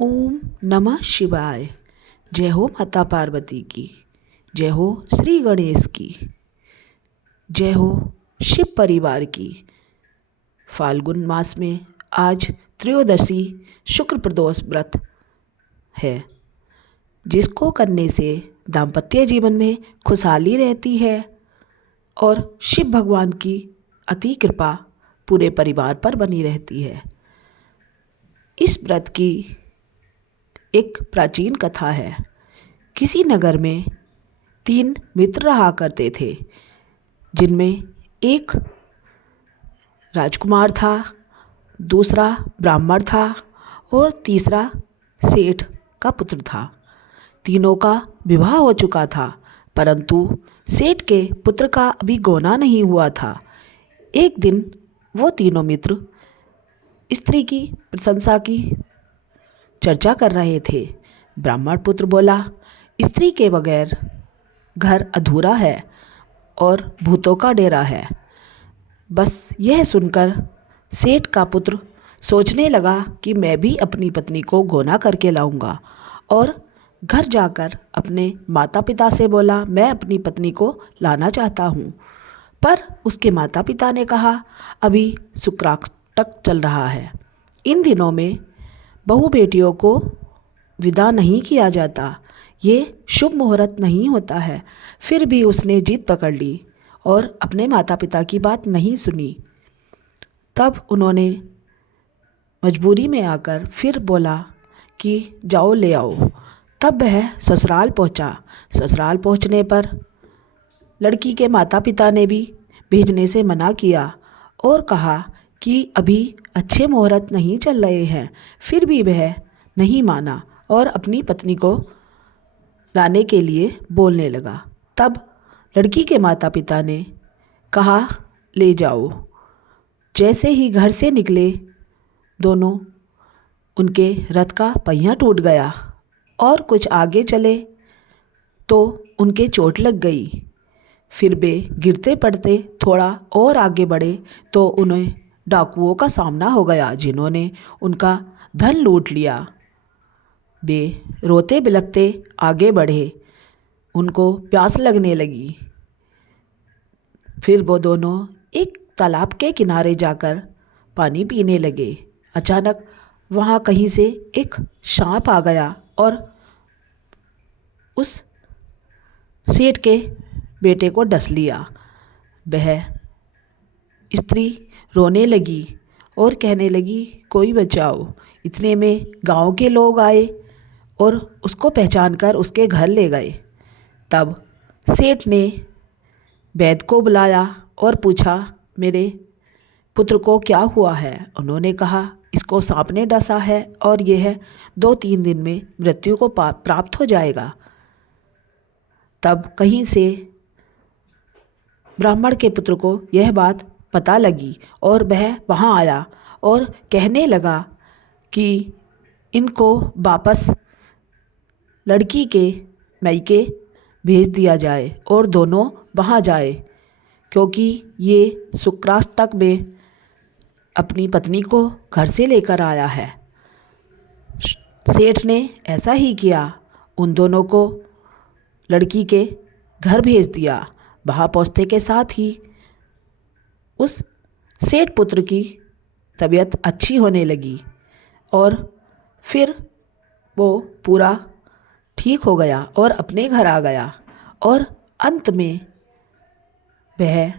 ओम नमः शिवाय। जय हो माता पार्वती की, जय हो श्री गणेश की, जय हो शिव परिवार की। फाल्गुन मास में आज त्रयोदशी शुक्र प्रदोष व्रत है, जिसको करने से दाम्पत्य जीवन में खुशहाली रहती है और शिव भगवान की अति कृपा पूरे परिवार पर बनी रहती है। इस व्रत की एक प्राचीन कथा है। किसी नगर में 3 मित्र रहा करते थे, जिनमें एक राजकुमार था, दूसरा ब्राह्मण था और तीसरा सेठ का पुत्र था। तीनों का विवाह हो चुका था, परंतु सेठ के पुत्र का अभी गौना नहीं हुआ था। एक दिन वो तीनों मित्र स्त्री की प्रशंसा की चर्चा कर रहे थे। ब्राह्मण पुत्र बोला, स्त्री के बगैर घर अधूरा है और भूतों का डेरा है। बस यह सुनकर सेठ का पुत्र सोचने लगा कि मैं भी अपनी पत्नी को गौना करके लाऊंगा, और घर जाकर अपने माता पिता से बोला, मैं अपनी पत्नी को लाना चाहता हूँ। पर उसके माता पिता ने कहा, अभी शुक्राष्टक चल रहा है, इन दिनों में बहू बेटियों को विदा नहीं किया जाता, ये शुभ मुहूर्त नहीं होता है। फिर भी उसने जिद पकड़ ली और अपने माता पिता की बात नहीं सुनी। तब उन्होंने मजबूरी में आकर फिर बोला कि जाओ ले आओ। तब वह ससुराल पहुंचा। ससुराल पहुंचने पर लड़की के माता पिता ने भी भेजने से मना किया और कहा कि अभी अच्छे मुहूर्त नहीं चल रहे हैं। फिर भी वह नहीं माना और अपनी पत्नी को लाने के लिए बोलने लगा। तब लड़की के माता पिता ने कहा, ले जाओ। जैसे ही घर से निकले, दोनों उनके रथ का पहिया टूट गया और कुछ आगे चले तो उनके चोट लग गई। फिर वे गिरते पड़ते थोड़ा और आगे बढ़े तो उन्हें डाकुओं का सामना हो गया, जिन्होंने उनका धन लूट लिया। वे रोते बिलखते आगे बढ़े, उनको प्यास लगने लगी। फिर वो दोनों एक तालाब के किनारे जाकर पानी पीने लगे। अचानक वहाँ कहीं से एक सांप आ गया और उस सेठ के बेटे को डस लिया। वह स्त्री रोने लगी और कहने लगी, कोई बचाओ। इतने में गांव के लोग आए और उसको पहचान कर उसके घर ले गए। तब सेठ ने वैद्य को बुलाया और पूछा, मेरे पुत्र को क्या हुआ है? उन्होंने कहा, इसको सांप ने डसा है और यह 2-3 दिन में मृत्यु को प्राप्त हो जाएगा। तब कहीं से ब्राह्मण के पुत्र को यह बात पता लगी और वह वहाँ आया और कहने लगा कि इनको वापस लड़की के मायके भेज दिया जाए और दोनों वहाँ जाए, क्योंकि ये शुक्राष्टक में अपनी पत्नी को घर से लेकर आया है। सेठ ने ऐसा ही किया, उन दोनों को लड़की के घर भेज दिया। वहाँ पहुँचते के साथ ही उस सेठ पुत्र की तबीयत अच्छी होने लगी और फिर वो पूरा ठीक हो गया और अपने घर आ गया, और अंत में वह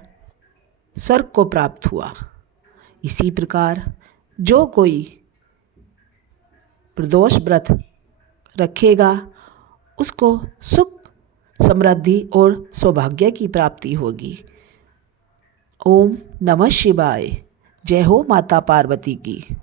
स्वर्ग को प्राप्त हुआ। इसी प्रकार जो कोई प्रदोष व्रत रखेगा, उसको सुख, समृद्धि और सौभाग्य की प्राप्ति होगी। ओम नमः शिवाय। जय हो माता पार्वती की।